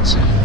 advancing.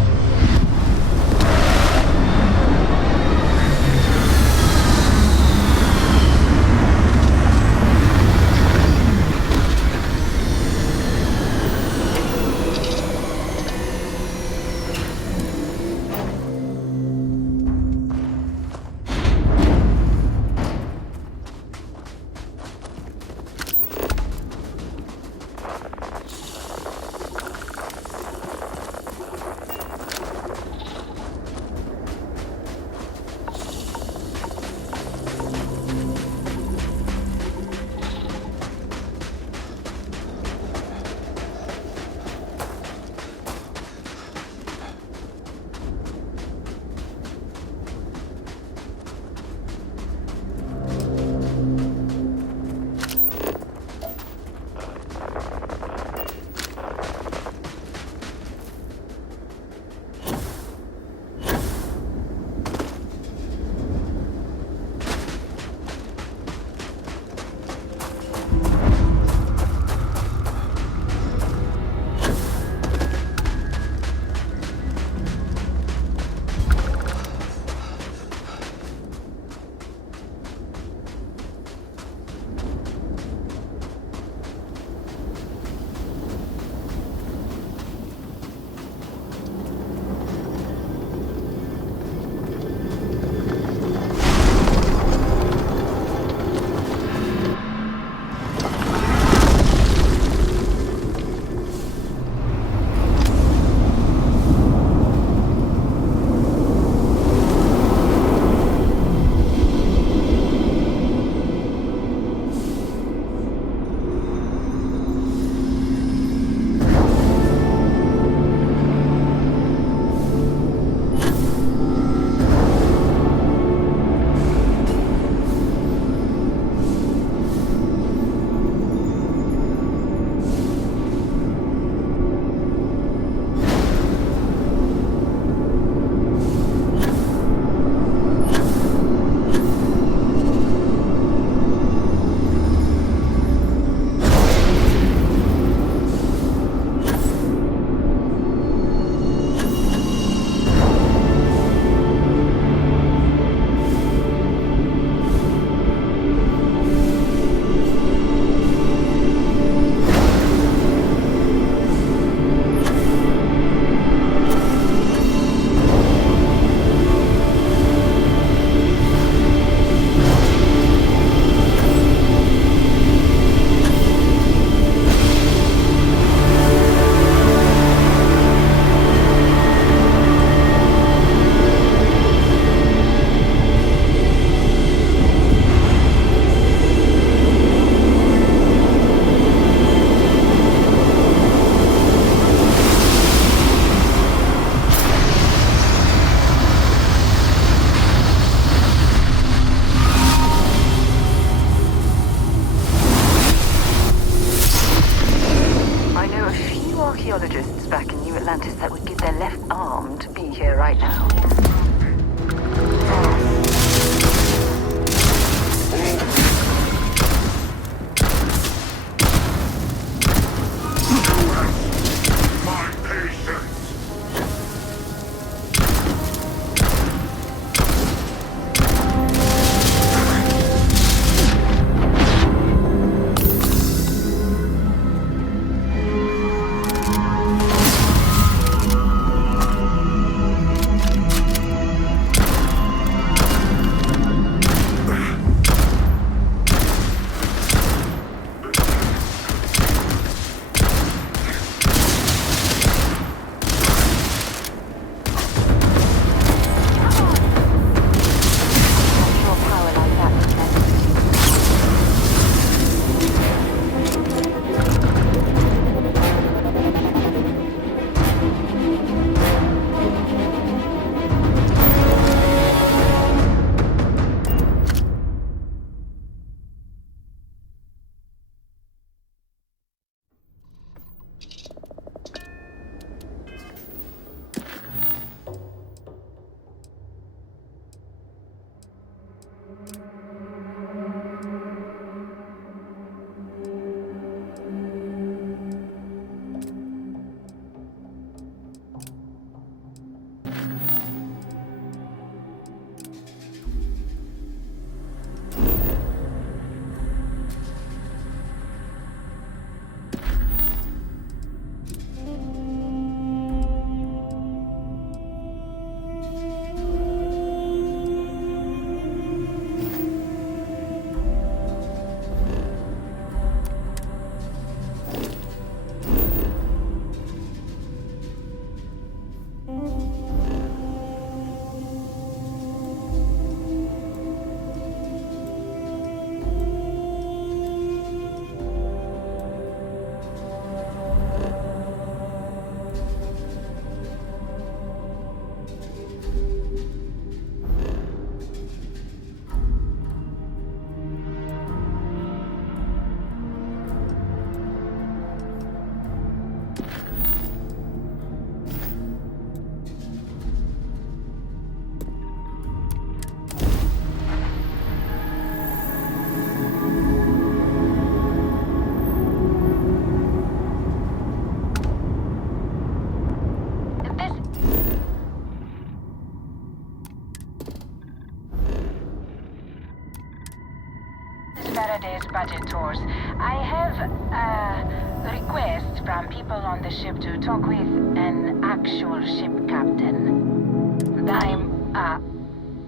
budget tours. I have a request from people on the ship to talk with an actual ship captain.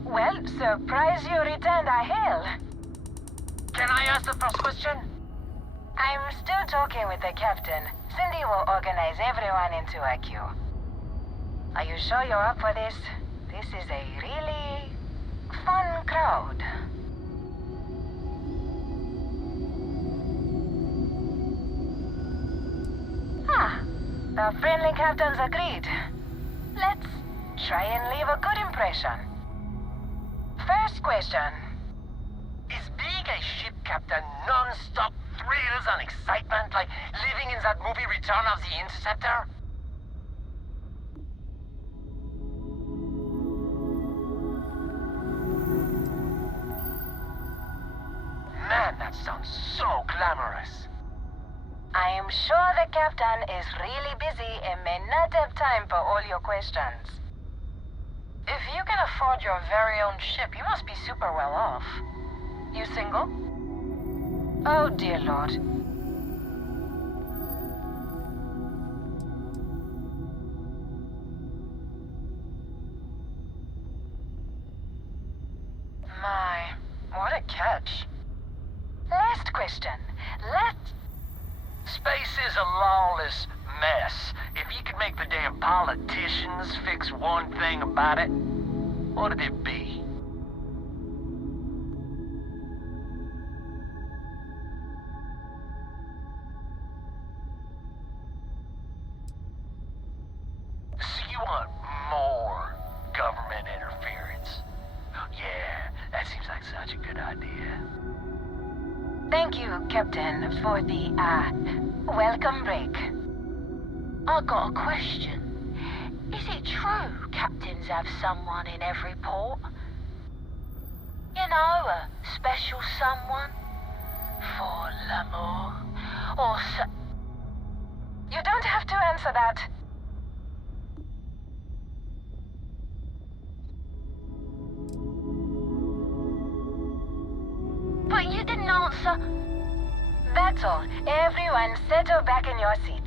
Well, surprise you returned a hail. Can I ask the first question? I'm still talking with the captain. Cindy will organize everyone into a queue. Are you sure you're up for this? This is a really fun crowd. The friendly captains agreed. Let's try and leave a good impression. First question. Is being a ship captain non-stop thrills and excitement like living in that movie Return of the Interceptor? Man, that sounds so glamorous. I am sure the captain is really busy and may not have time for all your questions. If you can afford your very own ship, you must be super well off. You single? Oh, dear Lord. My, what a catch. Last question. Space is a lawless mess. If you could make the damn politicians fix one thing about it, what'd it be? So you want more government interference? Yeah, that seems like such a good idea. Thank you, Captain, for the, welcome break. I got a question. Is it true captains have someone in every port? You know, a special someone? For l'amour? Or You don't have to answer that. But you didn't answer. That's all. Everyone settle back in your seats.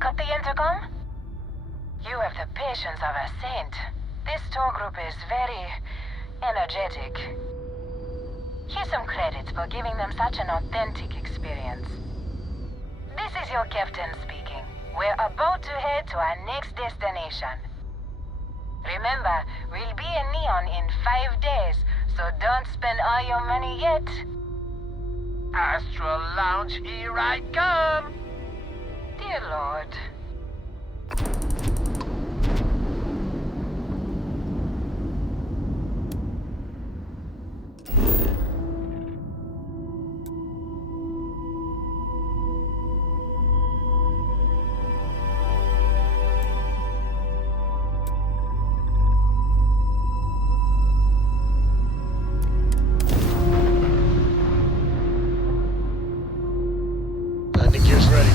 Cut the intercom? You have the patience of a saint. This tour group is very energetic. Here's some credits for giving them such an authentic experience. This is your captain speaking. We're about to head to our next destination. Remember, we'll be in Neon in 5 days, so don't spend all your money yet. Astral Lounge, here I come! Dear Lord. Landing gear's ready.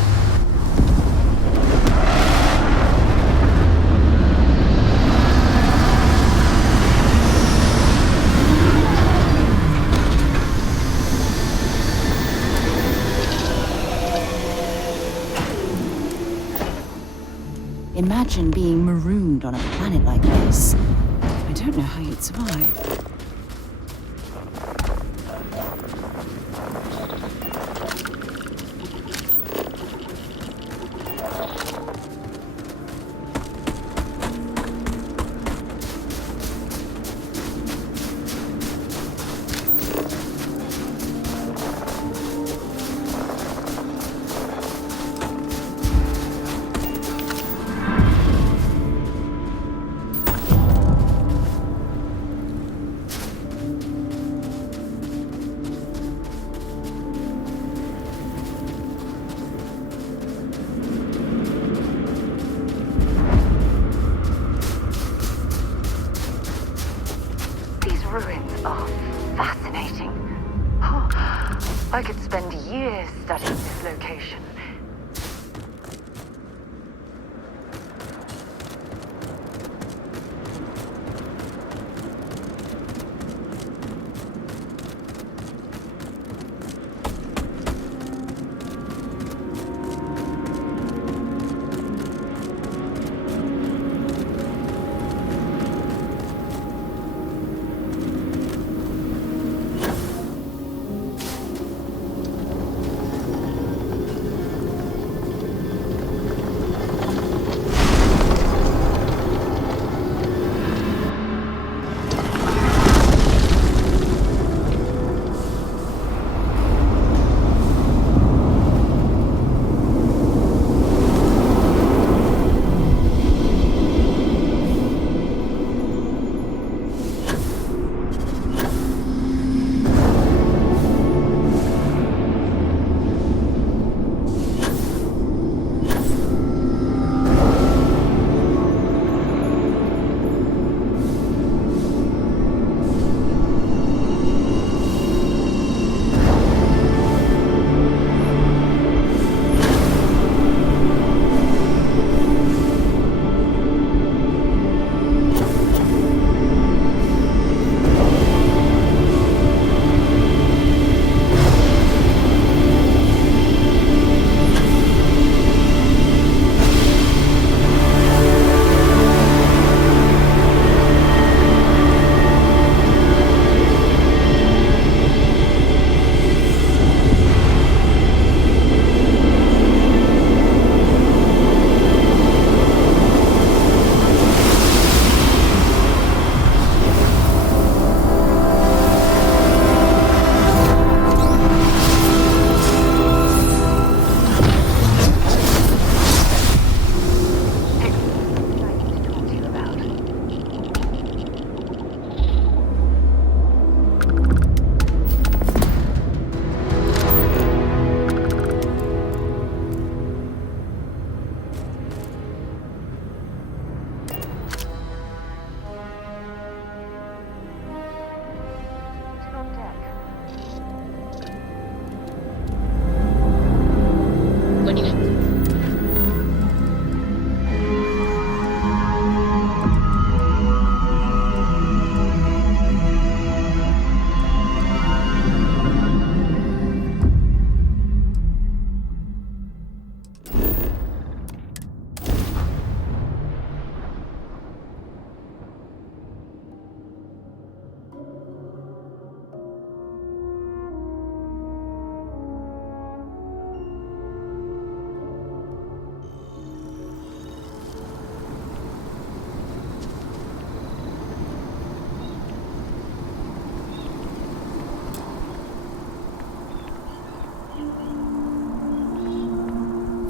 Imagine being marooned on a planet like this. I don't know how you'd survive. ruins are fascinating. Oh, I could spend years studying this location.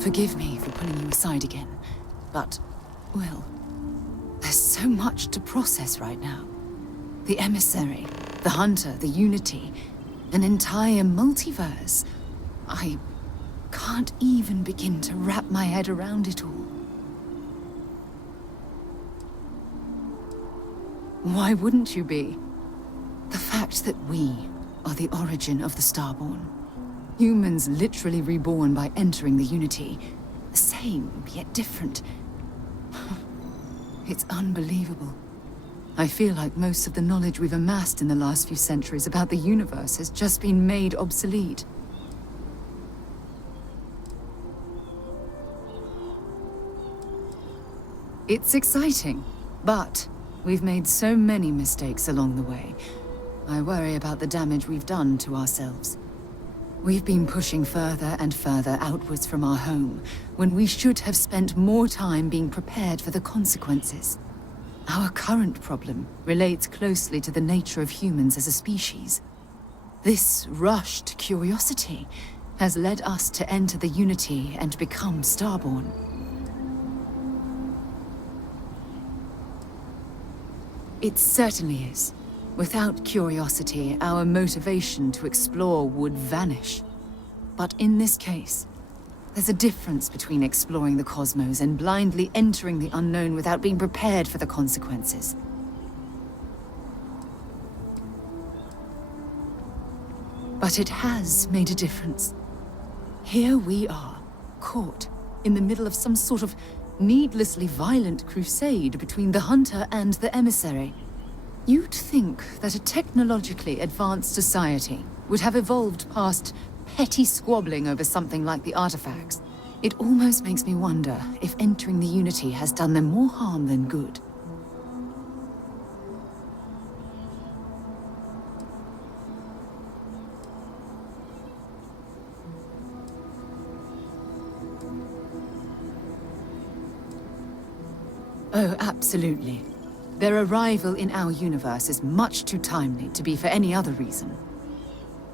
Forgive me for pulling you aside again, but, well, there's so much to process right now. The Emissary, the Hunter, the Unity, an entire multiverse. I can't even begin to wrap my head around it all. Why wouldn't you be? The fact that we are the origin of the Starborn. Humans literally reborn by entering the Unity. The same, yet different. It's unbelievable. I feel like most of the knowledge we've amassed in the last few centuries about the universe has just been made obsolete. It's exciting, but we've made so many mistakes along the way. I worry about the damage we've done to ourselves. We've been pushing further and further outwards from our home, when we should have spent more time being prepared for the consequences. Our current problem relates closely to the nature of humans as a species. This rushed curiosity has led us to enter the Unity and become Starborn. It certainly is. Without curiosity, our motivation to explore would vanish. But in this case, there's a difference between exploring the cosmos and blindly entering the unknown without being prepared for the consequences. But it has made a difference. Here we are, caught in the middle of some sort of needlessly violent crusade between the Hunter and the Emissary. You'd think that a technologically advanced society would have evolved past petty squabbling over something like the artifacts. It almost makes me wonder if entering the Unity has done them more harm than good. Oh, absolutely. Their arrival in our universe is much too timely to be for any other reason.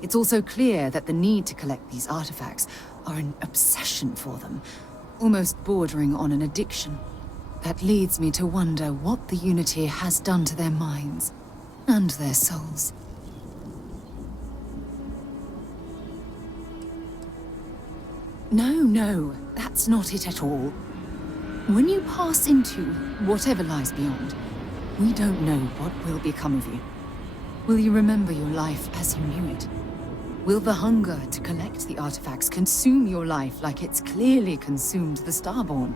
It's also clear that the need to collect these artifacts are an obsession for them, almost bordering on an addiction. That leads me to wonder what the Unity has done to their minds and their souls. No, that's not it at all. When you pass into whatever lies beyond, we don't know what will become of you. Will you remember your life as you knew it? Will the hunger to collect the artifacts consume your life like it's clearly consumed the Starborn?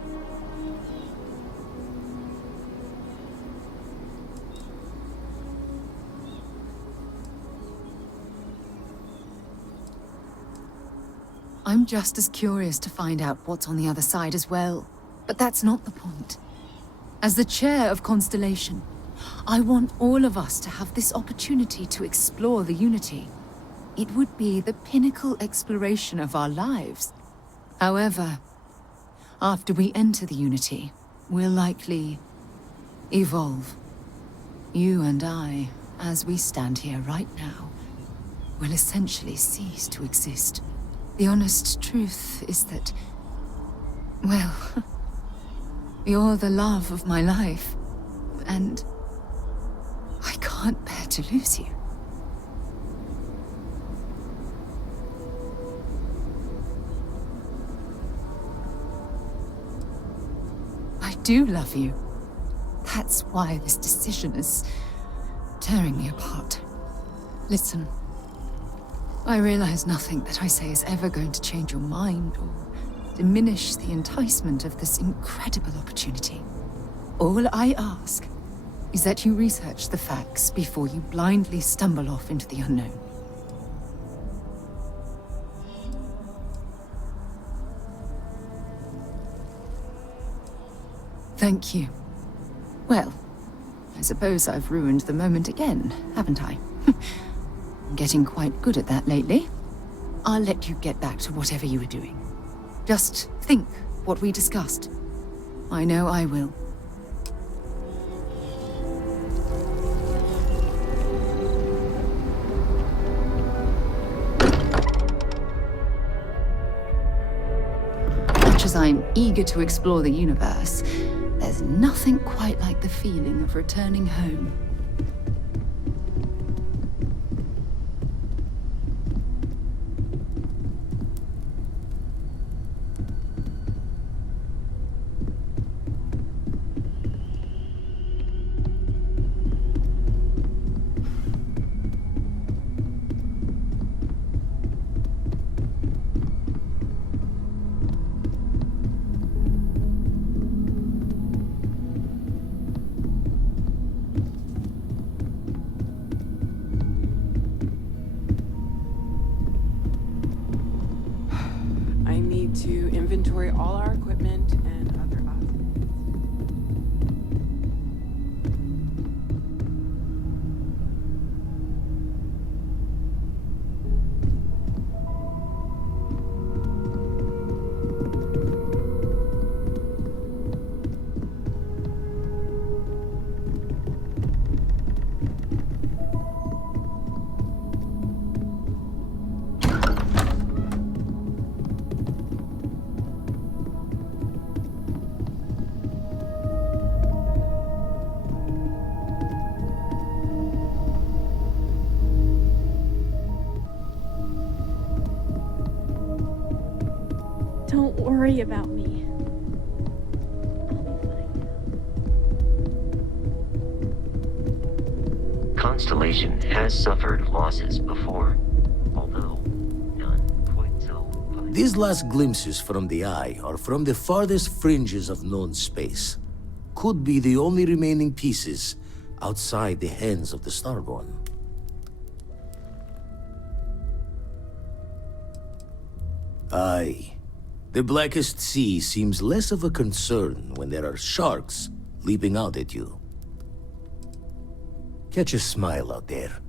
I'm just as curious to find out what's on the other side as well. But that's not the point. As the chair of Constellation, I want all of us to have this opportunity to explore the Unity. It would be the pinnacle exploration of our lives. However, after we enter the Unity, we'll likely evolve. You and I, as we stand here right now, will essentially cease to exist. The honest truth is that, well, you're the love of my life, and I can't bear to lose you. I do love you. That's why this decision is tearing me apart. Listen, I realize nothing that I say is ever going to change your mind or diminish the enticement of this incredible opportunity. All I ask is that you research the facts before you blindly stumble off into the unknown. Thank you. Well, I suppose I've ruined the moment again, haven't I? I'm getting quite good at that lately. I'll let you get back to whatever you were doing. Just think what we discussed. I know I will. much as I'm eager to explore the universe, there's nothing quite like the feeling of returning home. To inventory all our equipment and other assets. Don't worry about me. I'll be fine. Constellation has suffered losses before, although none quite so violent. These last glimpses from the Eye are from the farthest fringes of known space. Could be the only remaining pieces outside the hands of the Stargone. Aye. The Blackest Sea seems less of a concern when there are sharks leaping out at you. Catch a smile out there.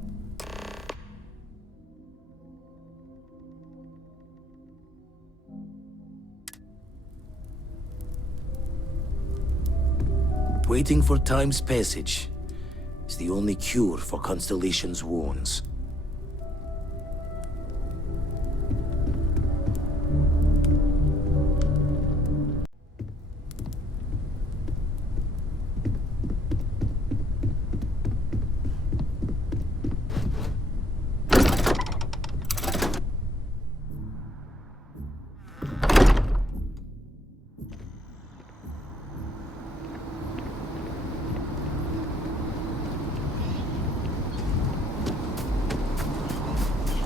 Waiting for time's passage is the only cure for Constellation's wounds.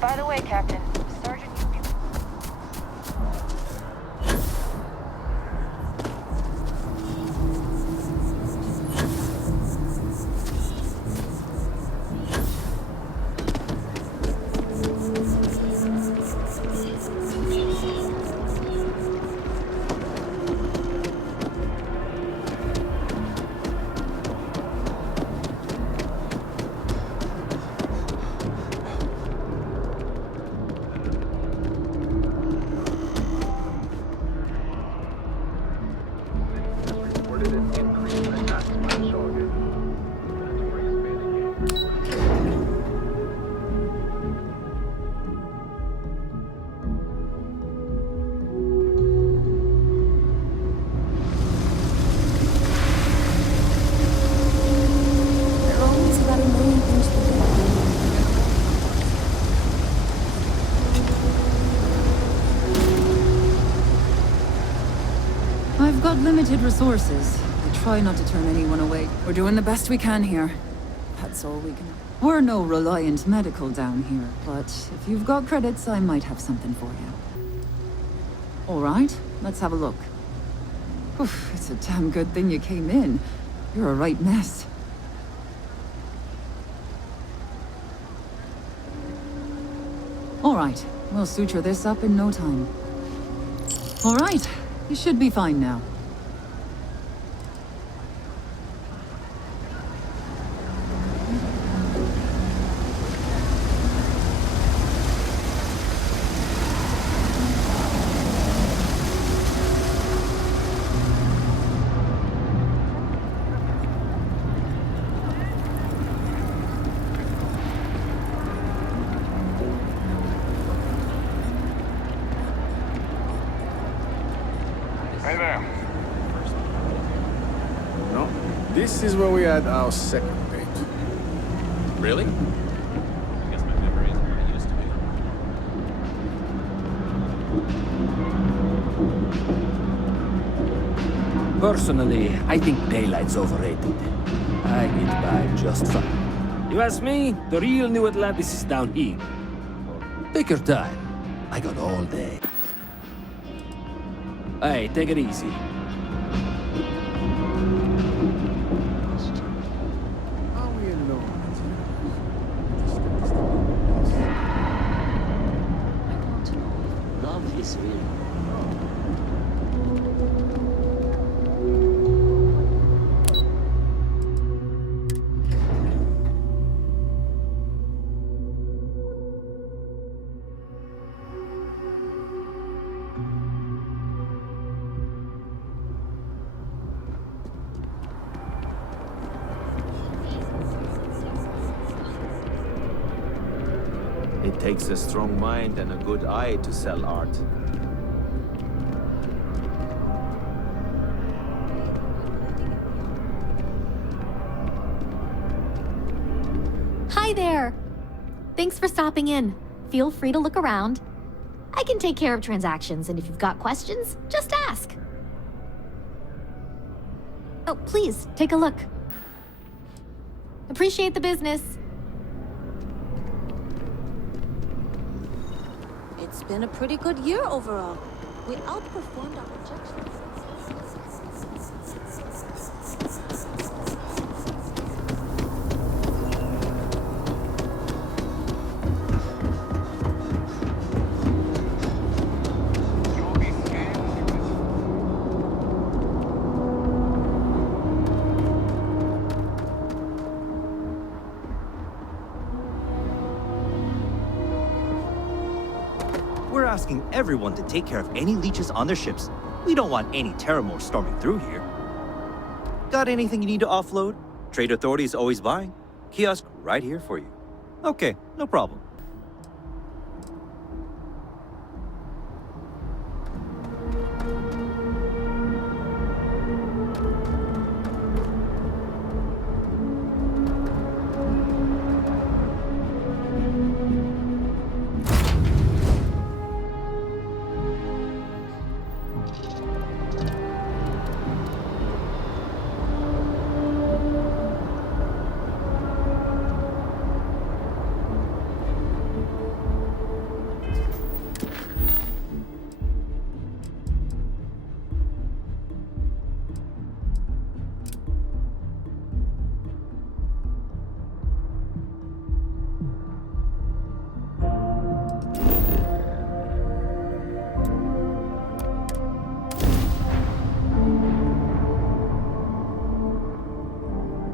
By the way, Captain, Sergeant... I've got limited resources. I try not to turn anyone away. We're doing the best we can here. That's all we can. We're no reliant medical down here, but if you've got credits, I might have something for you. All right, let's have a look. Oof, it's a damn good thing you came in. You're a right mess. All right, we'll suture this up in no time. All right, you should be fine now. Hey there. No, this is where we had our second date. Really? I guess my memory isn't what it used to be. Personally, I think daylight's overrated. I get by just fine. You ask me, the real New Atlantis is down here. Take your time. I got all day. Hey, take it easy. Are we alone? I want to know if love is real. It takes a strong mind and a good eye to sell art. Hi there! Thanks for stopping in. Feel free to look around. I can take care of transactions, and if you've got questions, just ask. Oh, please, take a look. Appreciate the business. It's been a pretty good year overall. We outperformed our projections. We're asking everyone to take care of any leeches on their ships. We don't want any Terramore storming through here. Got anything you need to offload? Trade Authority is always buying. Kiosk right here for you. Okay, no problem.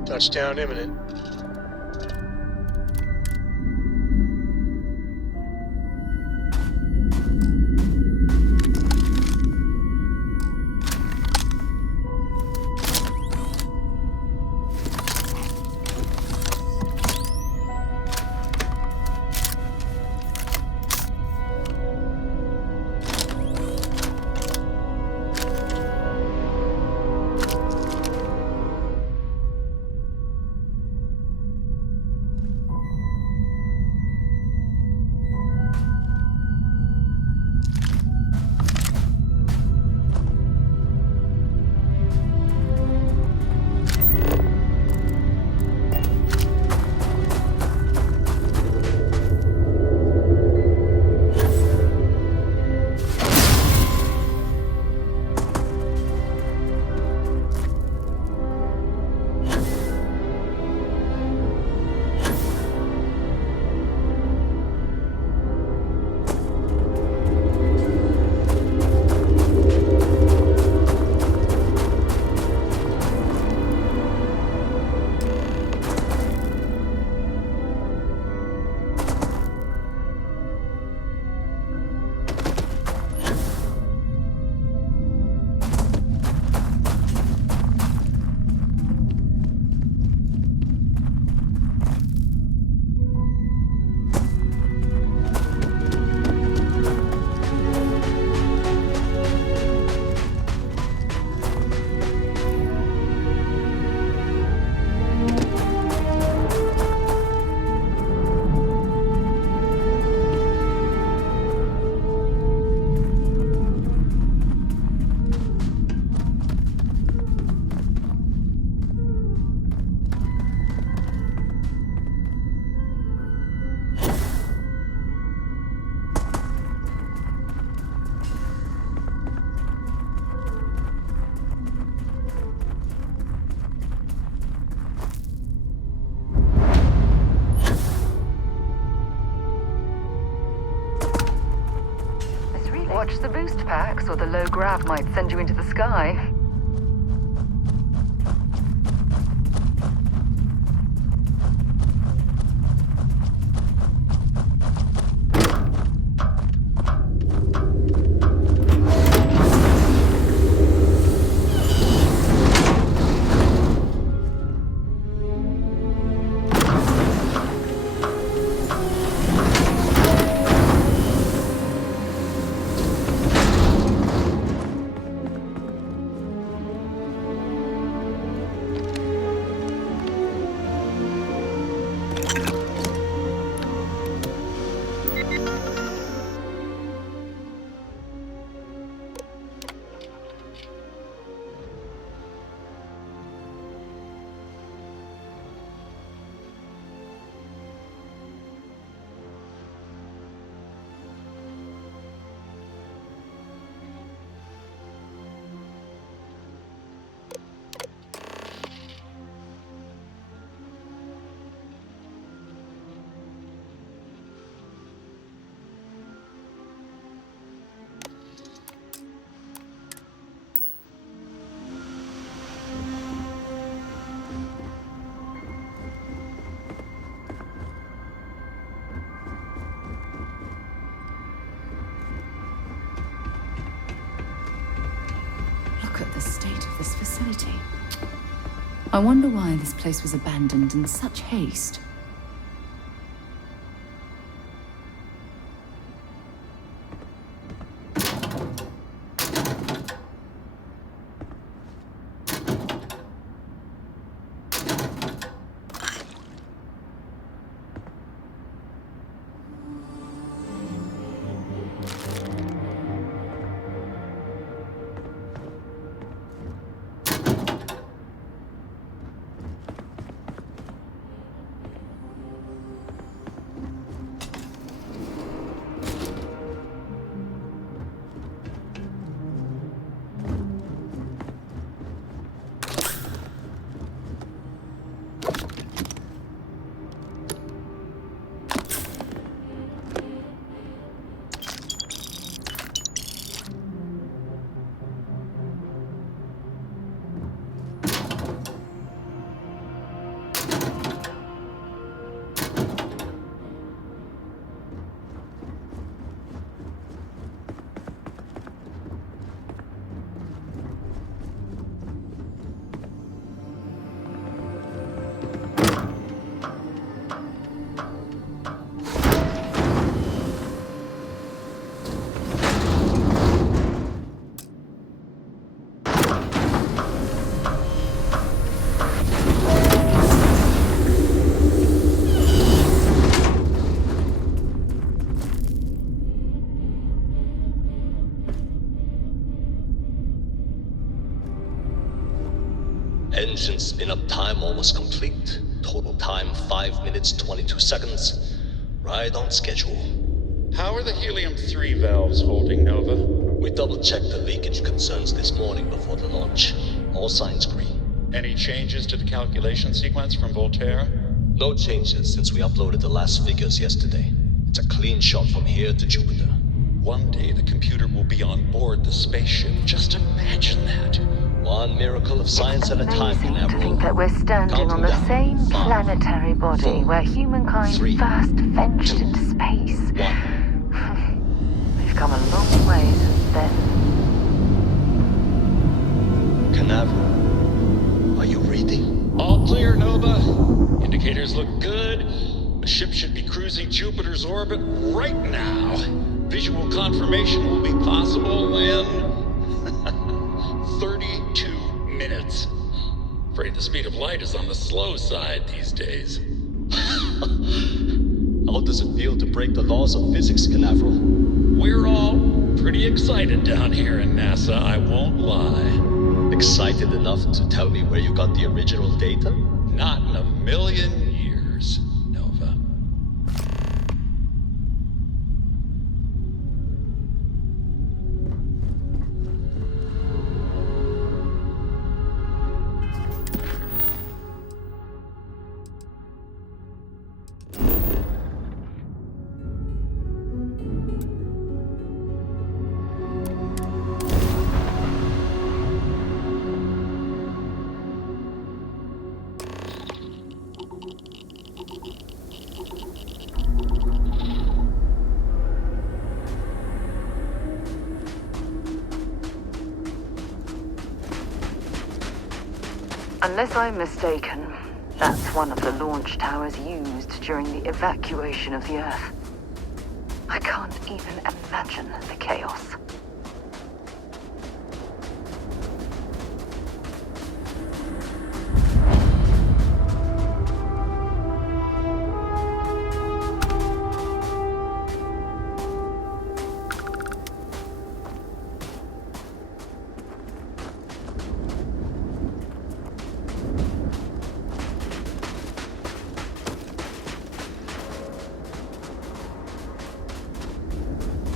Touchdown imminent. Watch the boost packs, or the low grav might send you into the sky. Look at the state of this facility. I wonder why this place was abandoned in such haste. Engine spin-up time almost complete. Total time 5 minutes 22 seconds. Right on schedule. How are the helium-3 valves holding, Nova? We double-checked the leakage concerns this morning before the launch. All signs green. Any changes to the calculation sequence from Voltaire? No changes since we uploaded the last figures yesterday. It's a clean shot from here to Jupiter. One day the computer will be on board the spaceship. Just imagine that. One miracle of science at a time, Amazing to think that we're standing on the same planetary body where humankind first ventured into space. We've come a long way since then. Canaveral, are you reading? All clear, Nova. Indicators look good. The ship should be cruising Jupiter's orbit right now. Visual confirmation will be possible in 32 minutes. Afraid the speed of light is on the slow side these days. How does it feel to break the laws of physics, Canaveral? We're all pretty excited down here in NASA, I won't lie. Excited enough to tell me where you got the original data? Not in a million years, Nova. Unless I'm mistaken, that's one of the launch towers used during the evacuation of the Earth. I can't even imagine the chaos.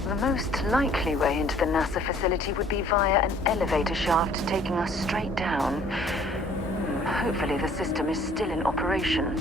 The most likely way into the NASA facility would be via an elevator shaft taking us straight down. Hopefully the system is still in operation.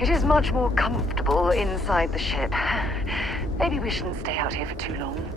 It is much more comfortable inside the ship. Maybe we shouldn't stay out here for too long.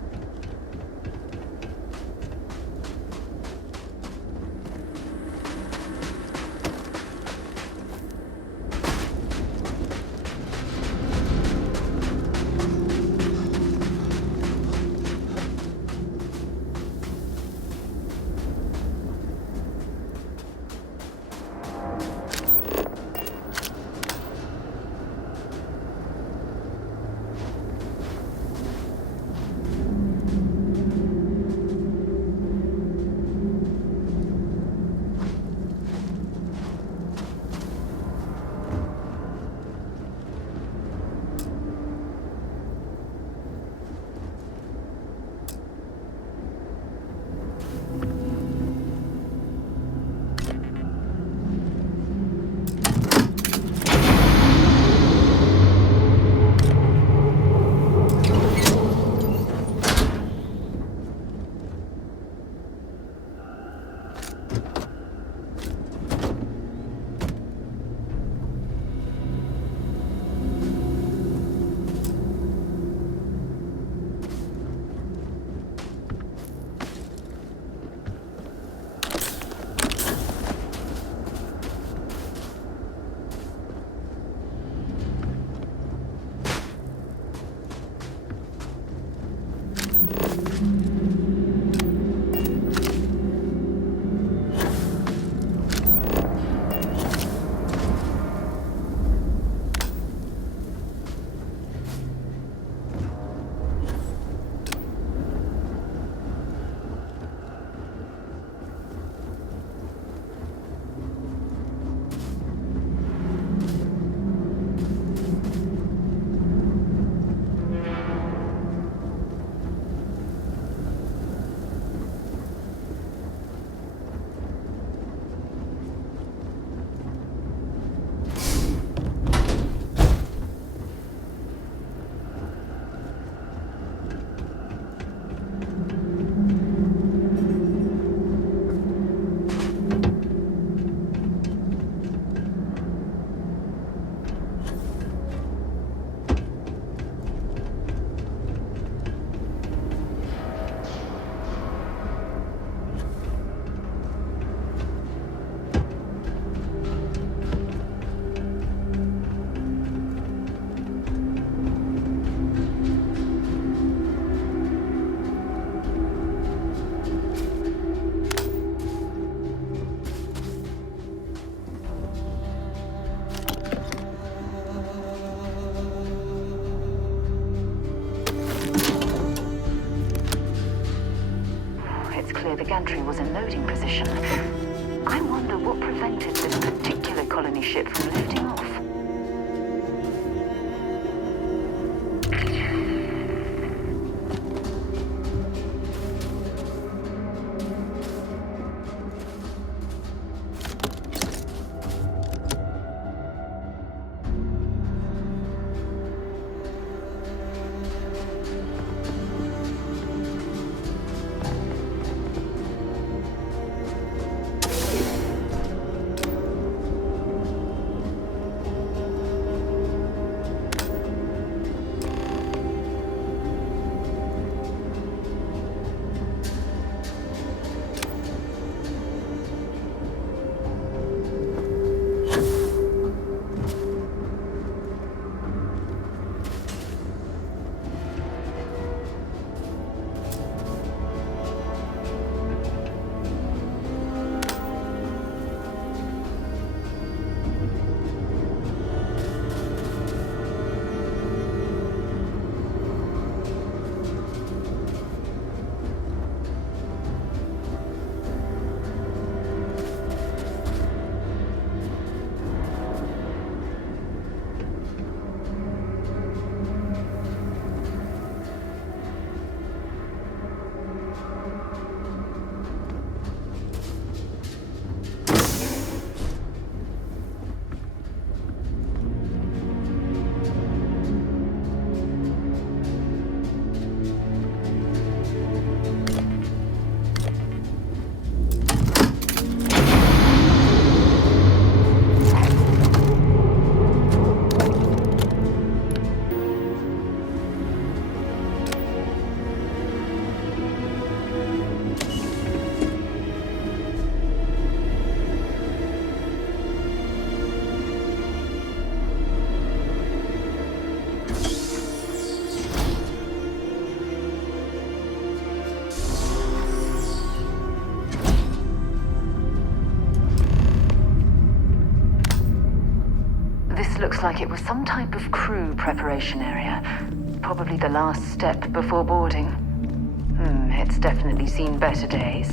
The gantry was in loading position. I wonder what prevented this particular colony ship from lifting off. Looks like it was some type of crew preparation area. Probably the last step before boarding. It's definitely seen better days.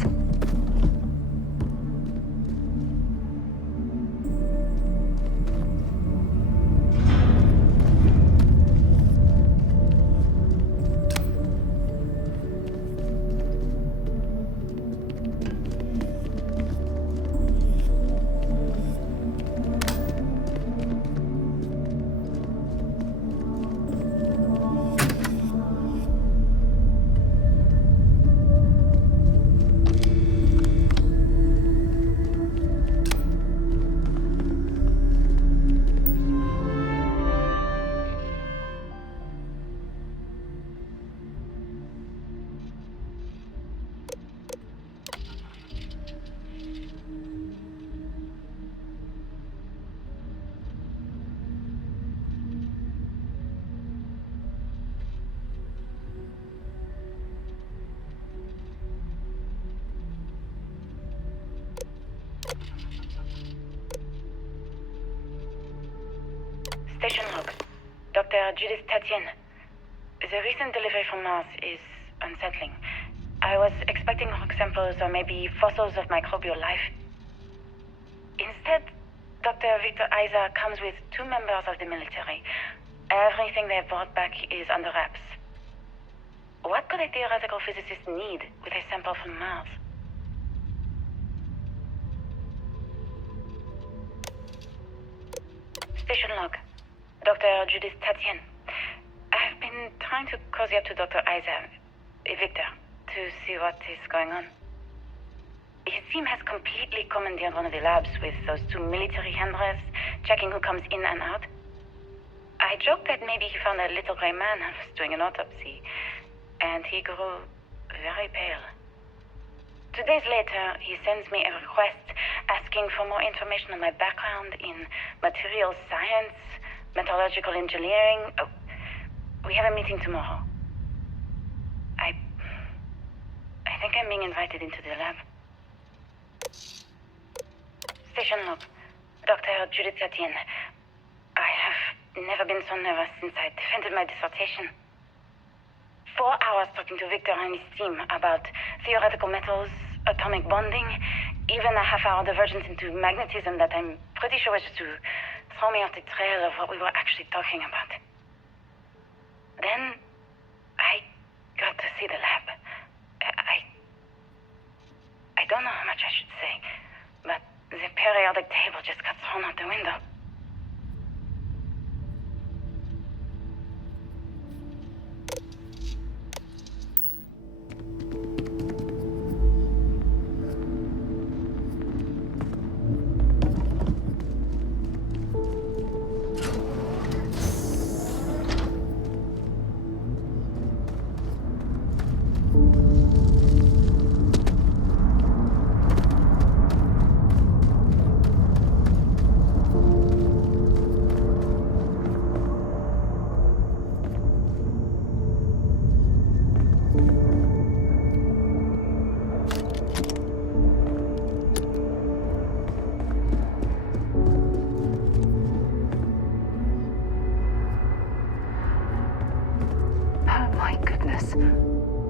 Station log. Dr. Judith Tatien. The recent delivery from Mars is unsettling. I was expecting rock samples or maybe fossils of microbial life. Instead, Dr. Victor Isa comes with 2 members of the military. Everything they brought back is under wraps. What could a theoretical physicist need with a sample from Mars? Station log. Dr. Judith Tatien. I've been trying to cozy up to Dr. Isa, Victor, to see what is going on. His team has completely commandeered one of the labs with those 2 military handlers, checking who comes in and out. I joked that maybe he found a little gray man and was doing an autopsy, and he grew very pale. 2 days later, he sends me a request asking for more information on my background in materials science, metallurgical engineering. Oh, we have a meeting tomorrow. I think I'm being invited into the lab. Station log. Dr. Judith Tatien. I have never been so nervous since I defended my dissertation. 4 hours talking to Victor and his team about theoretical metals, atomic bonding, even a half-hour divergence into magnetism that I'm pretty sure was to throw me off the trail of what we were actually talking about. Then I got to see the lab. I don't know how much I should say, but the periodic table just got thrown out the window.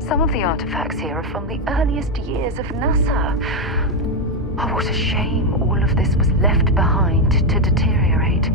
Some of the artifacts here are from the earliest years of NASA. Oh, what a shame all of this was left behind to deteriorate.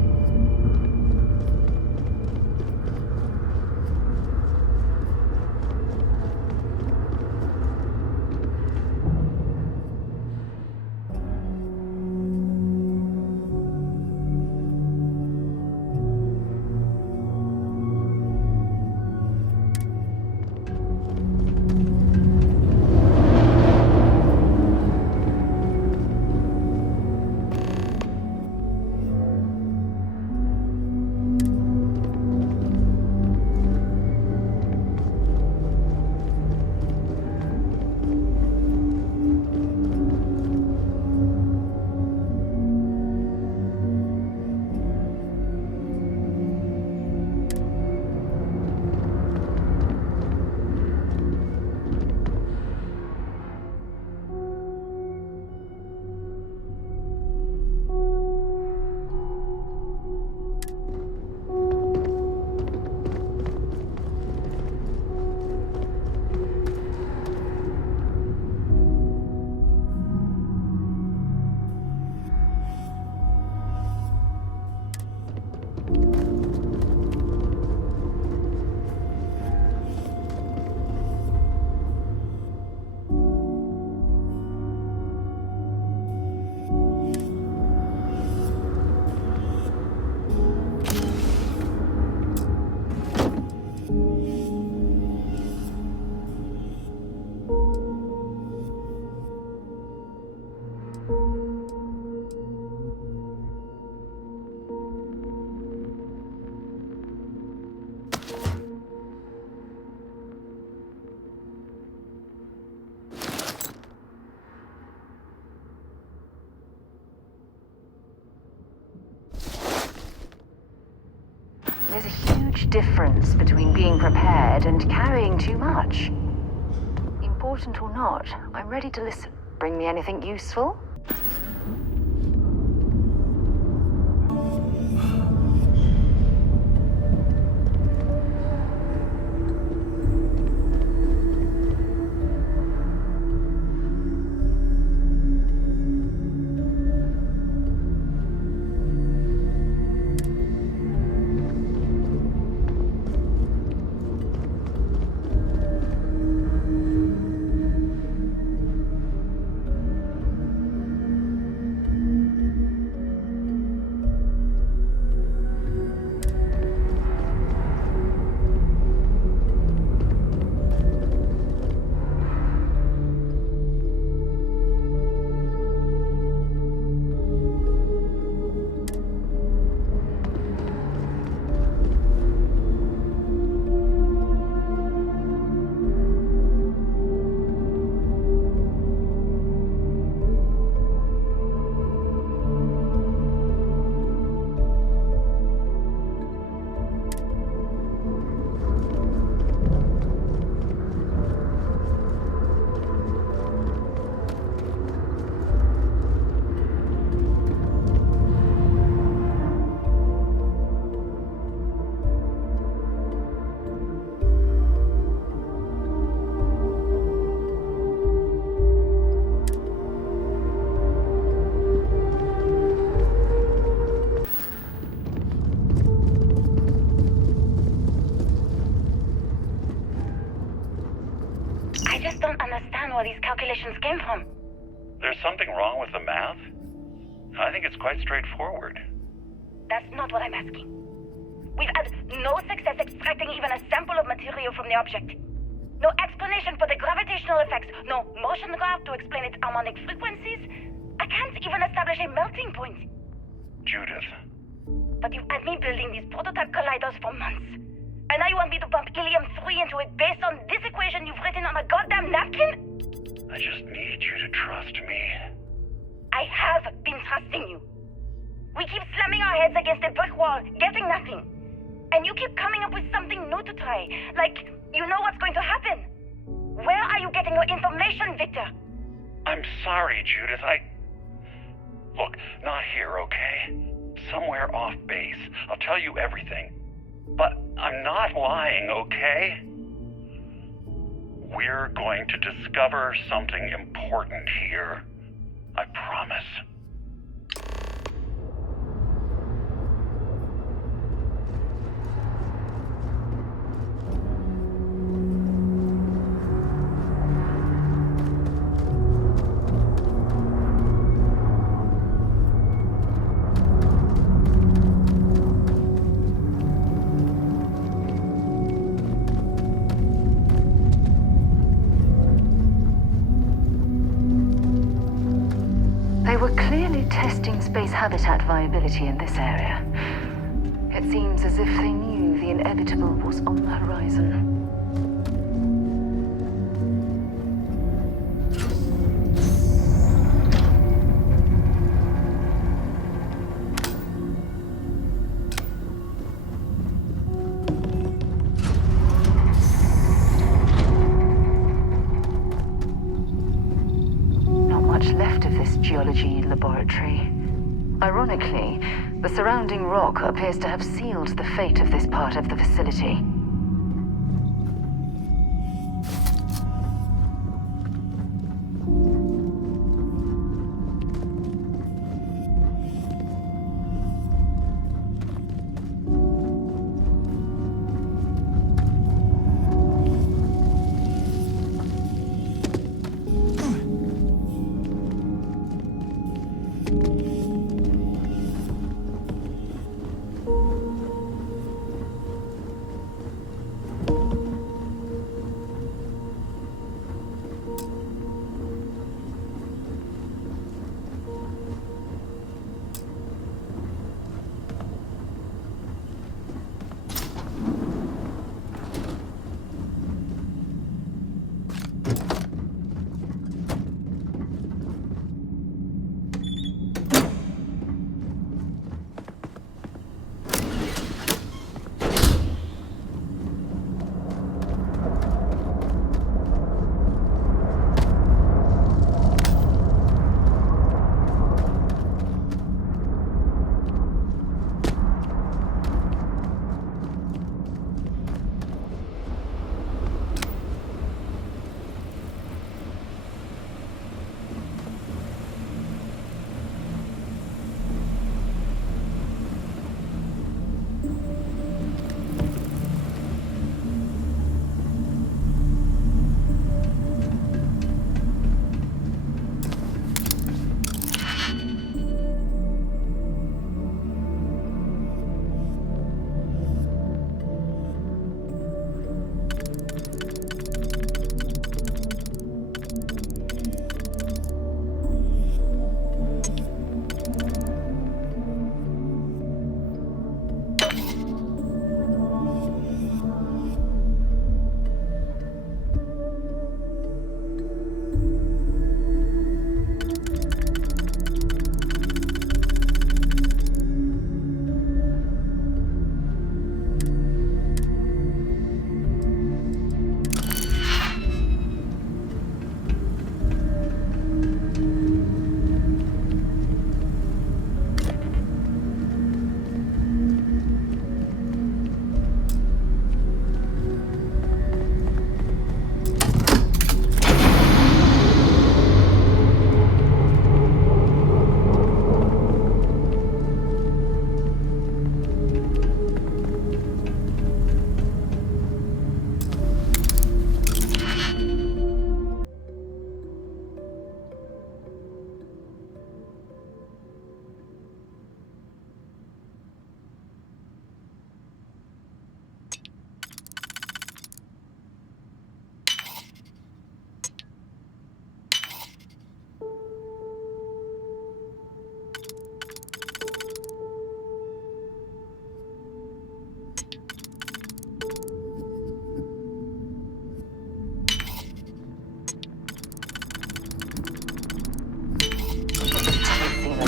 There's a huge difference between being prepared and carrying too much. Important or not, I'm ready to listen. Bring me anything useful? just don't understand where these calculations came from. There's something wrong with the math? I think it's quite straightforward. That's not what I'm asking. We've had no success extracting even a sample of material from the object. No explanation for the gravitational effects, no motion graph to explain its harmonic frequencies. I can't even establish a melting point. Judith. But you've had me building these prototype colliders for months. And now you want me to pump helium-3 into it based on this equation you've written on a goddamn napkin? I just need you to trust me. I have been trusting you. We keep slamming our heads against a brick wall, getting nothing. And you keep coming up with something new to try. Like, you know what's going to happen. Where are you getting your information, Victor? I'm sorry, Judith. Look, not here, okay? Somewhere off base. I'll tell you everything. But I'm not lying, okay? We're going to discover something important here. I promise. They were clearly testing space habitat viability in this area. It seems as if they knew the inevitable was on the horizon. Left of this geology laboratory. Ironically, the surrounding rock appears to have sealed the fate of this part of the facility.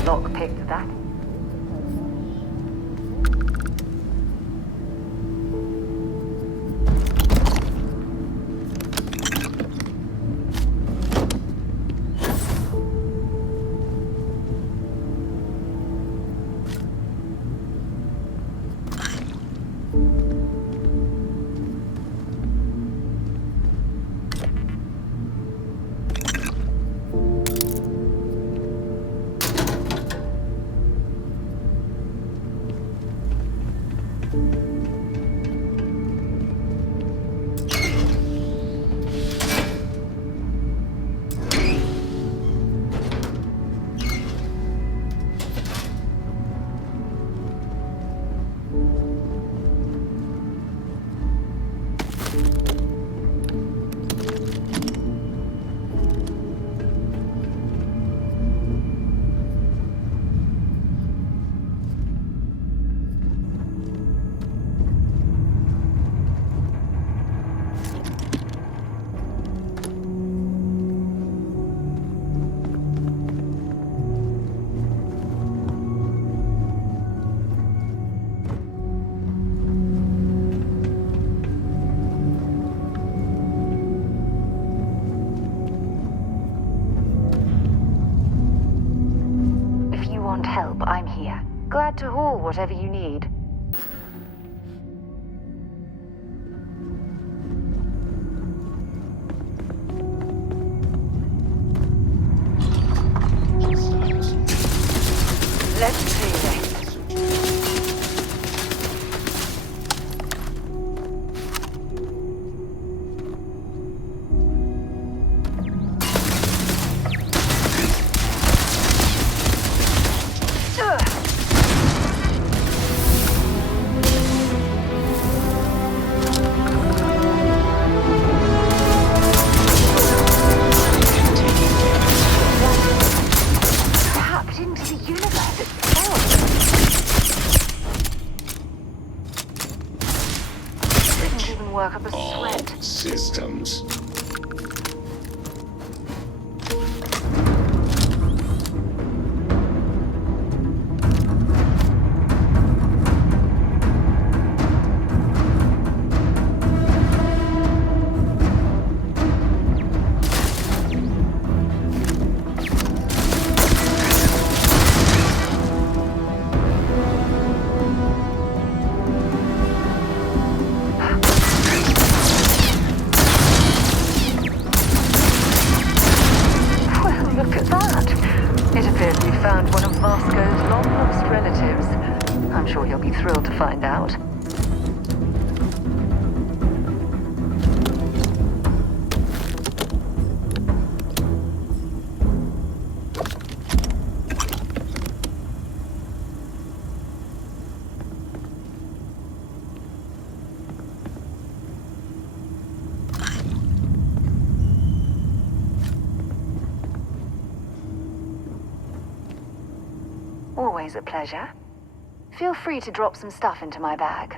lockpicked that. I'm here. Glad to haul whatever you need. Let's see this. Systems. Always a pleasure. Feel free to drop some stuff into my bag.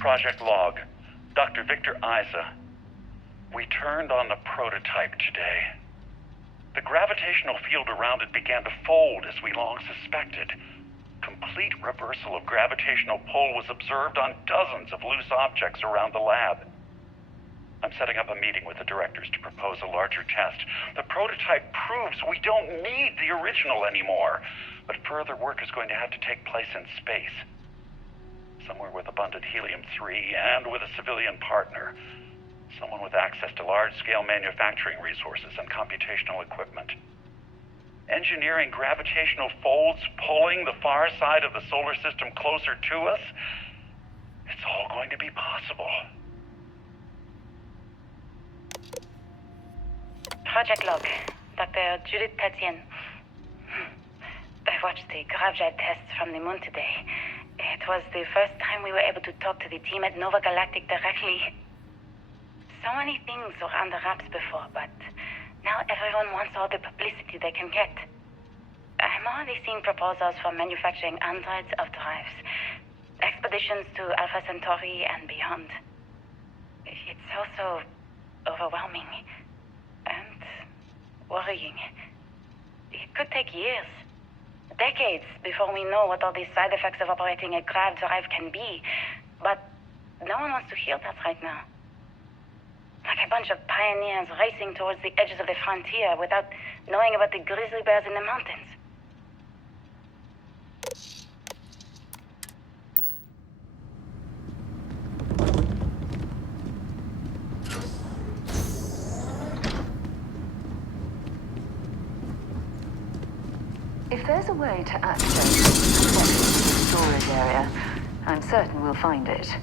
Project Log, Dr. Victor Isa. We turned on the prototype today. The gravitational field around it began to fold as we long suspected. Complete reversal of gravitational pull was observed on dozens of loose objects around the lab. I'm setting up a meeting with the directors to propose a larger test. The prototype proves we don't need the original anymore, but further work is going to have to take place in space. Somewhere with abundant helium-3 and with a civilian partner. Someone with access to large-scale manufacturing resources and computational equipment. Engineering gravitational folds pulling the far side of the solar system closer to us, it's all going to be possible. Project Log, Dr. Judith Tatian. I watched the Grav tests from the moon today. It was the first time we were able to talk to the team at Nova Galactic directly. So many things were under wraps before, but now everyone wants all the publicity they can get. I'm already seeing proposals for manufacturing hundreds of drives. Expeditions to Alpha Centauri and beyond. It's also overwhelming. And worrying. It could take years, decades, before we know what all these side effects of operating a Grav drive can be. But no one wants to hear that right now. Like a bunch of pioneers racing towards the edges of the frontier without knowing about the grizzly bears in the mountains. If there's a way to access the storage area, I'm certain we'll find it.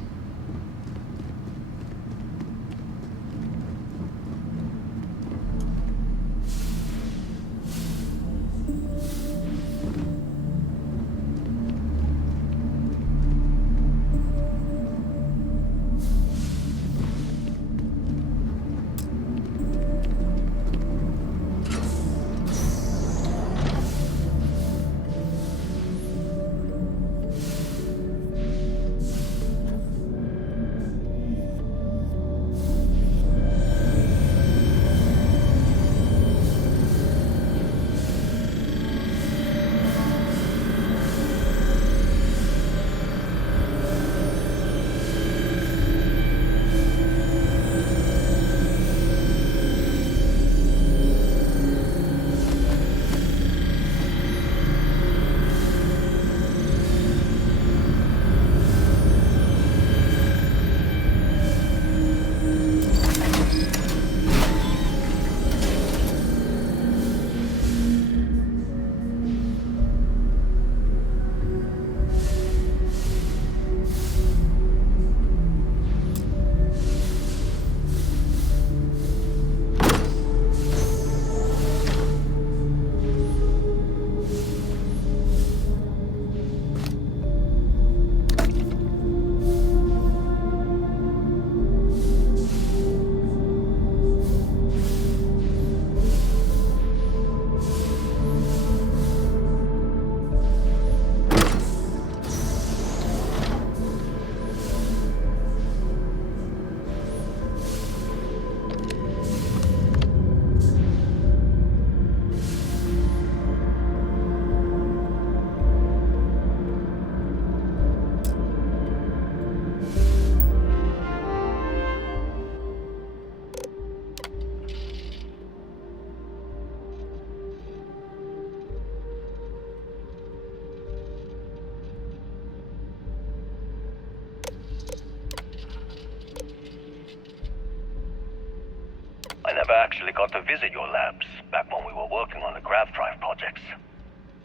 I never actually got to visit your labs back when we were working on the Grav drive projects.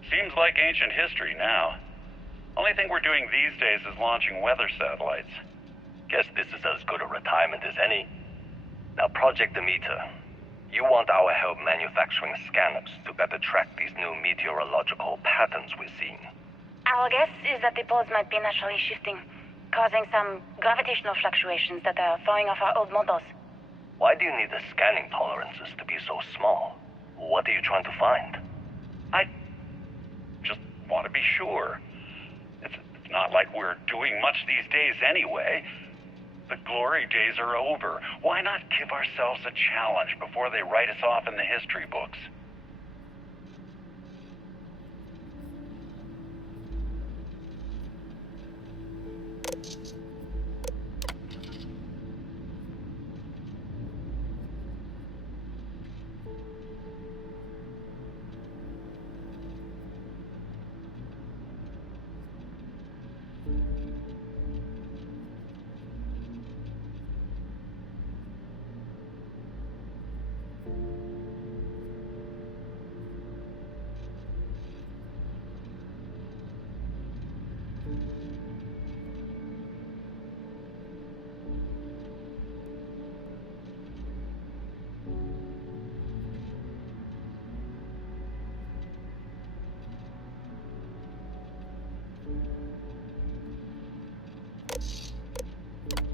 Seems like ancient history now. Only thing we're doing these days is launching weather satellites. Guess this is as good a retirement as any. Now, Project Demeter, you want our help manufacturing scanners to better track these new meteorological patterns we're seeing. Our guess is that the poles might be naturally shifting, causing some gravitational fluctuations that are throwing off our old models. Why do you need the scanning tolerances to be so small? What are you trying to find? I just want to be sure. It's not like we're doing much these days anyway. The glory days are over. Why not give ourselves a challenge before they write us off in the history books?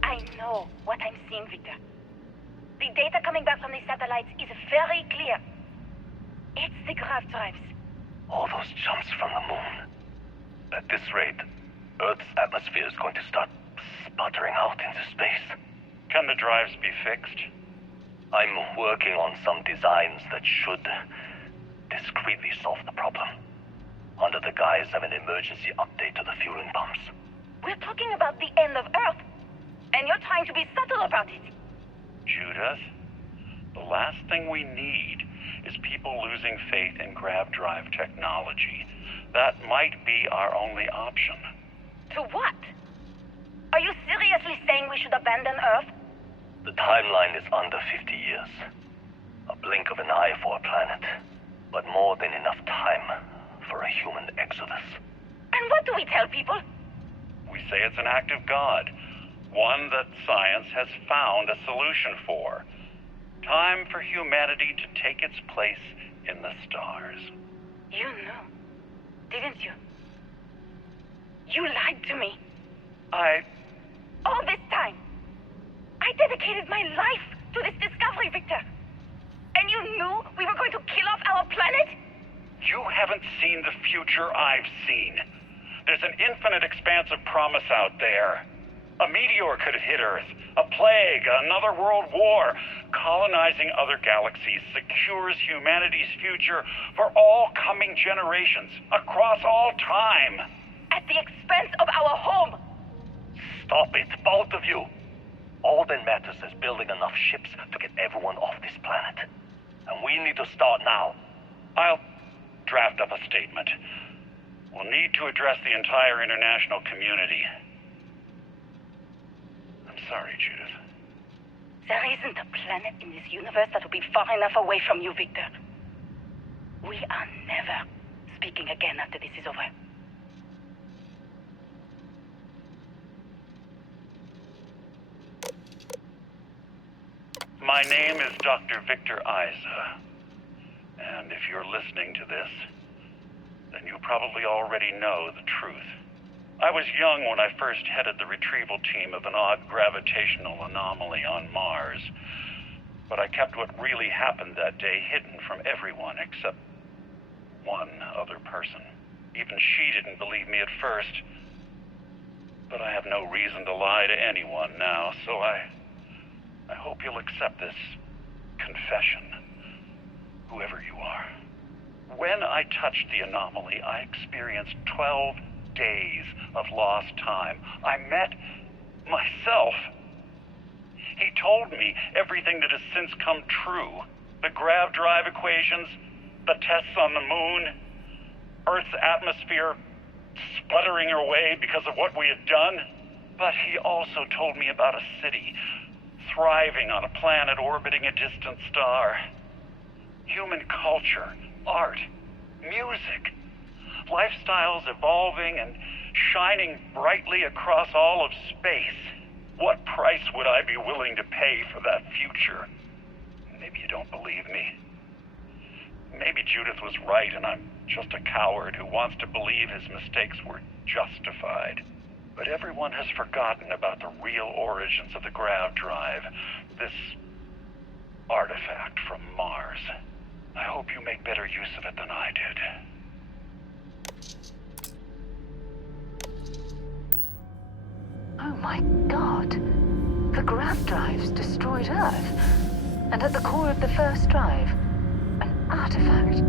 I know what I'm seeing, Victor. The data coming back from the satellites is very clear. It's the Grav drives. All those jumps from the moon. At this rate, Earth's atmosphere is going to start sputtering out into space. Can the drives be fixed? I'm working on some designs that should discreetly solve the problem, under the guise of an emergency update to the fueling pumps. We're talking about the end of Earth, and you're trying to be subtle about it. Judith, the last thing we need is people losing faith in Grav drive technology. That might be our only option. To what? Are you seriously saying we should abandon Earth? The timeline is under 50 years. A blink of an eye for a planet, but more than enough time for a human exodus. And what do we tell people? We say it's an act of God, one that science has found a solution for. Time for humanity to take its place in the stars. You knew, didn't you? You lied to me. All this time, I dedicated my life to this discovery, Victor. And you knew we were going to kill off our planet? You haven't seen the future I've seen. There's an infinite expanse of promise out there. A meteor could have hit Earth, a plague, another world war. Colonizing other galaxies secures humanity's future for all coming generations, across all time. At the expense of our home. Stop it, both of you. All that matters is building enough ships to get everyone off this planet. And we need to start now. I'll draft up a statement. We'll need to address the entire international community. I'm sorry, Judith. There isn't a planet in this universe that will be far enough away from you, Victor. We are never speaking again after this is over. My name is Dr. Victor Isa. And if you're listening to this, then you probably already know the truth. I was young when I first headed the retrieval team of an odd gravitational anomaly on Mars. But I kept what really happened that day hidden from everyone except one other person. Even she didn't believe me at first. But I have no reason to lie to anyone now, so I hope you'll accept this confession, whoever you are. When I touched the anomaly, I experienced 12 days of lost time. I met myself. He told me everything that has since come true. The Grav drive equations, the tests on the moon, Earth's atmosphere sputtering away because of what we had done. But he also told me about a city thriving on a planet orbiting a distant star. Human culture, art, music, lifestyles evolving and shining brightly across all of space. What price would I be willing to pay for that future? Maybe you don't believe me. Maybe Judith was right and I'm just a coward who wants to believe his mistakes were justified. But everyone has forgotten about the real origins of the Grav drive, this artifact from Mars. I hope you make better use of it than I did. Oh my god. destroyed Earth. And at the core of the first drive, an artifact.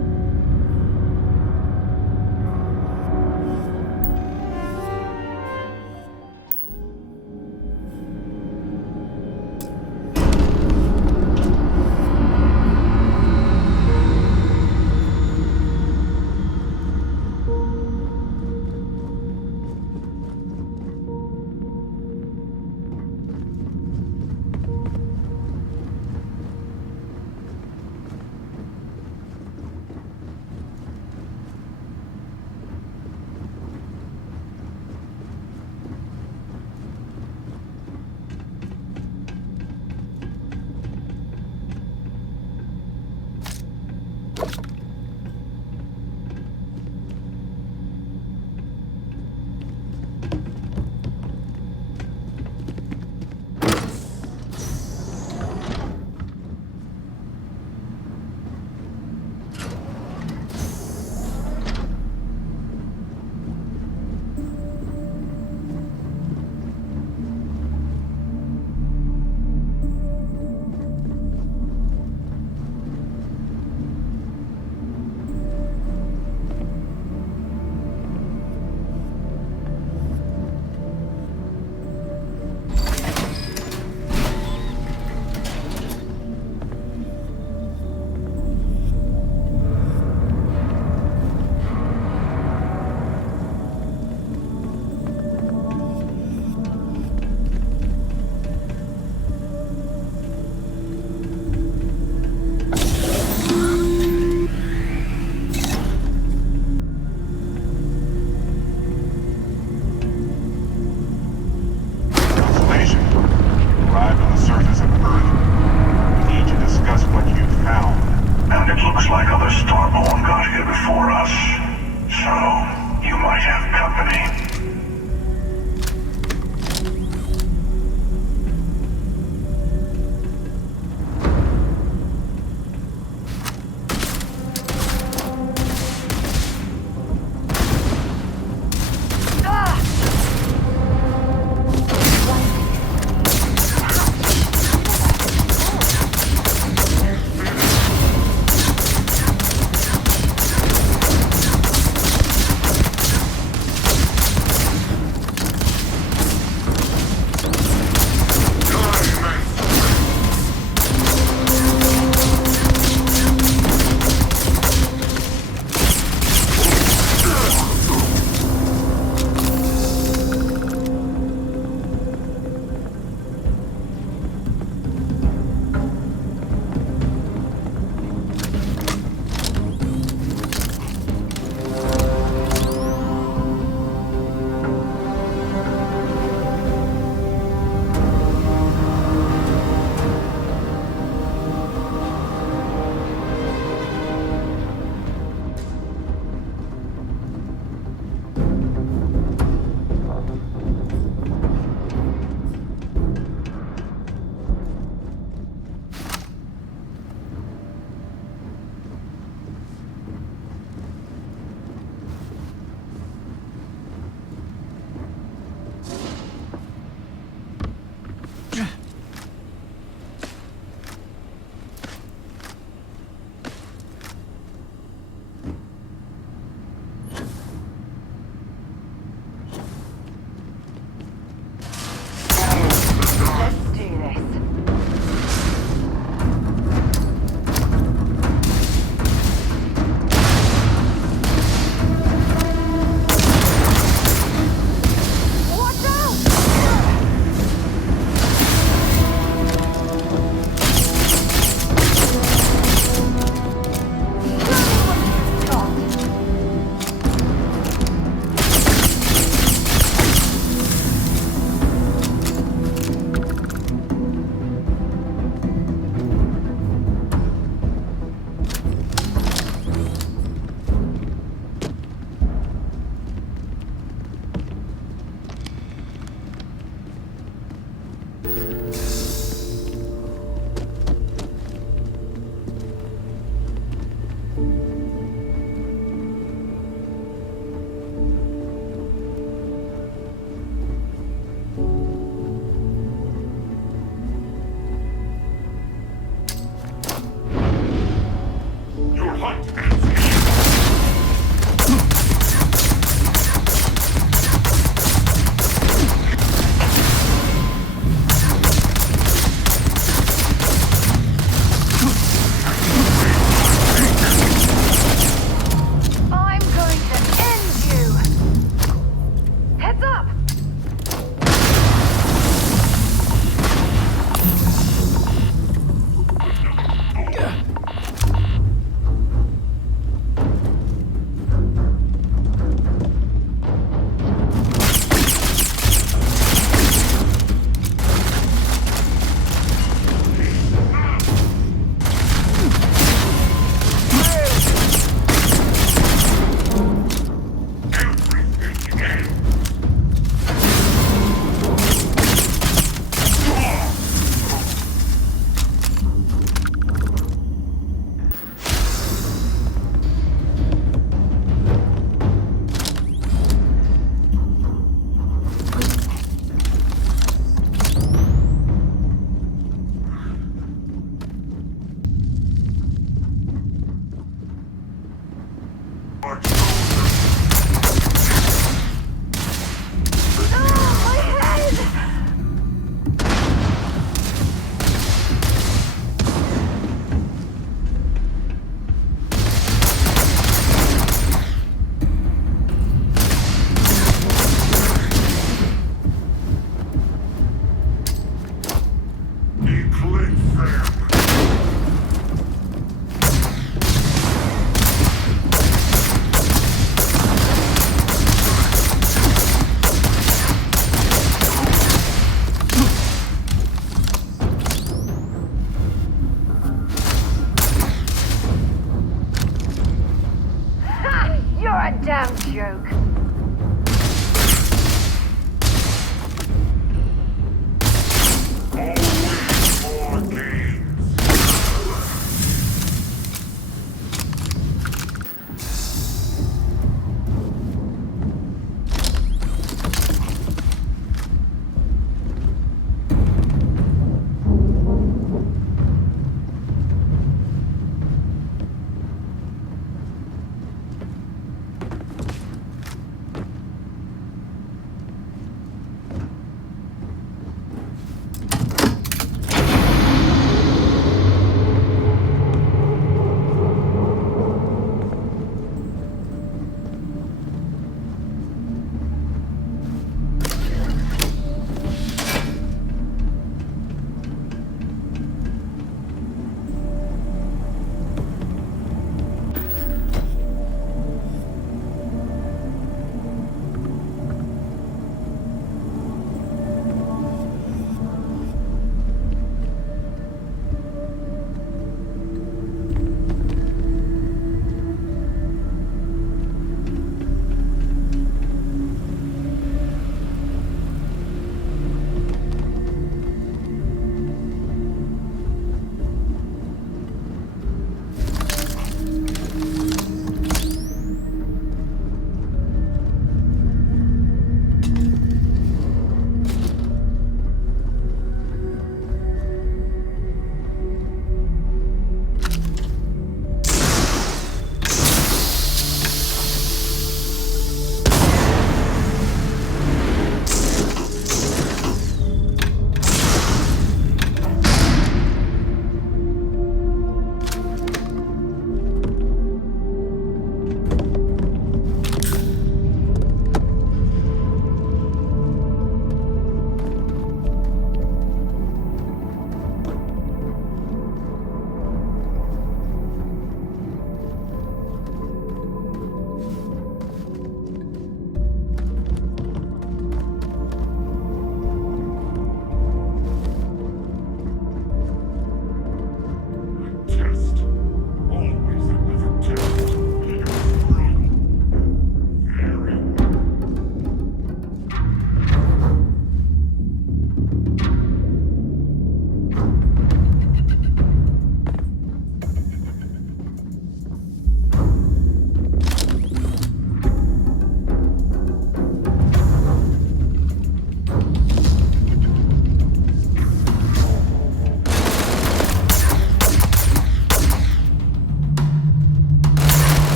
joke.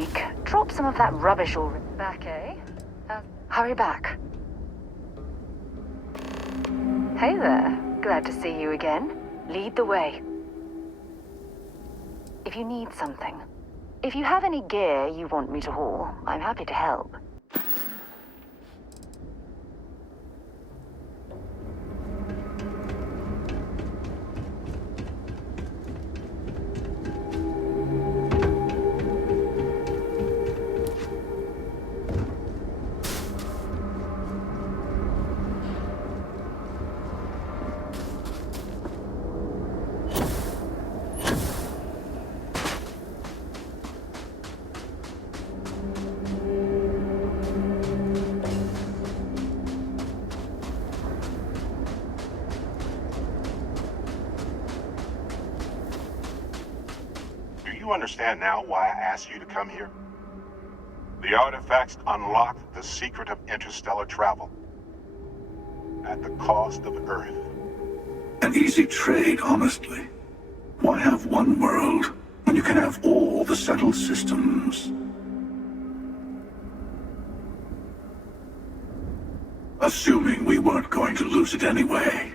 sake, drop some of that rubbish already. Back, eh? Hurry back. Hey there. Glad to see you again. Lead the way. If you need something, if you have any gear you want me to haul, I'm happy to help. You understand now why I asked you to come here? The artifacts unlocked the secret of interstellar travel. At the cost of Earth. An easy trade, honestly. Why have one world when you can have all the settled systems? Assuming we weren't going to lose it anyway.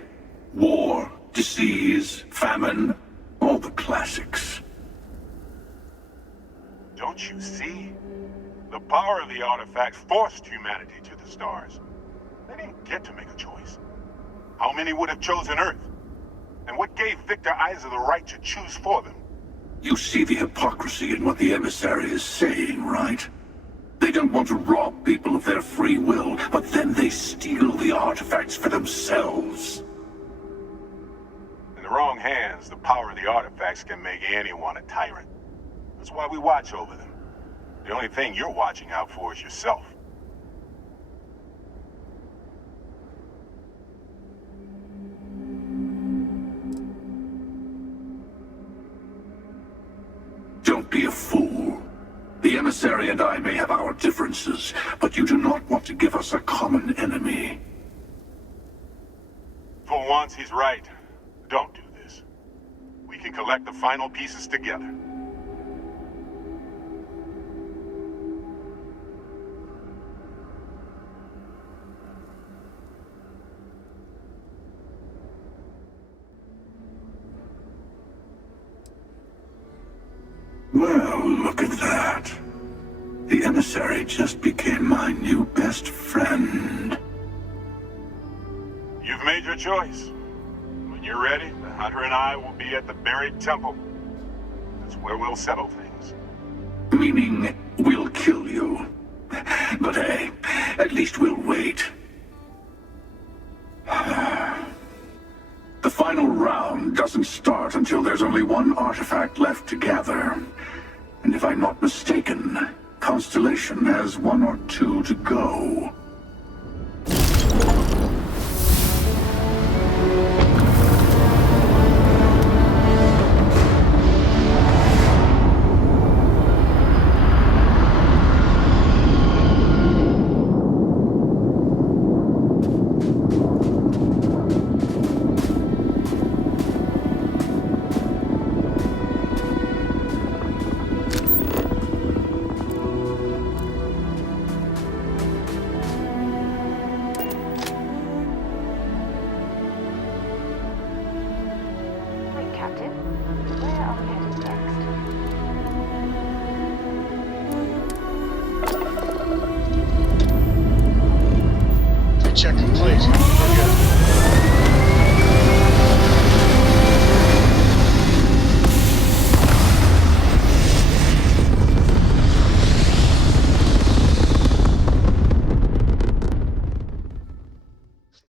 War, disease, famine, all the classics. Don't you see? The power of the artifacts forced humanity to the stars. They didn't get to make a choice. How many would have chosen Earth? And what gave Victor Isa the right to choose for them? You see the hypocrisy in what the Emissary is saying, right? They don't want to rob people of their free will, but then they steal the artifacts for themselves. In the wrong hands, the power of the artifacts can make anyone a tyrant. That's why we watch over them. The only thing you're watching out for is yourself. Don't be a fool. The Emissary and I may have our differences, but you do not want to give us a common enemy. For once, he's right. Don't do this. We can collect the final pieces together. Well, look at that. The Emissary just became my new best friend. You've made your choice. When you're ready, the Hunter and I will be at the buried temple. That's where we'll settle things. Meaning, we'll kill you. But hey, at least we'll wait. The final round doesn't start until there's only one artifact left to gather. And if I'm not mistaken, Constellation has one or two to go. Wait, Captain. Where are we headed?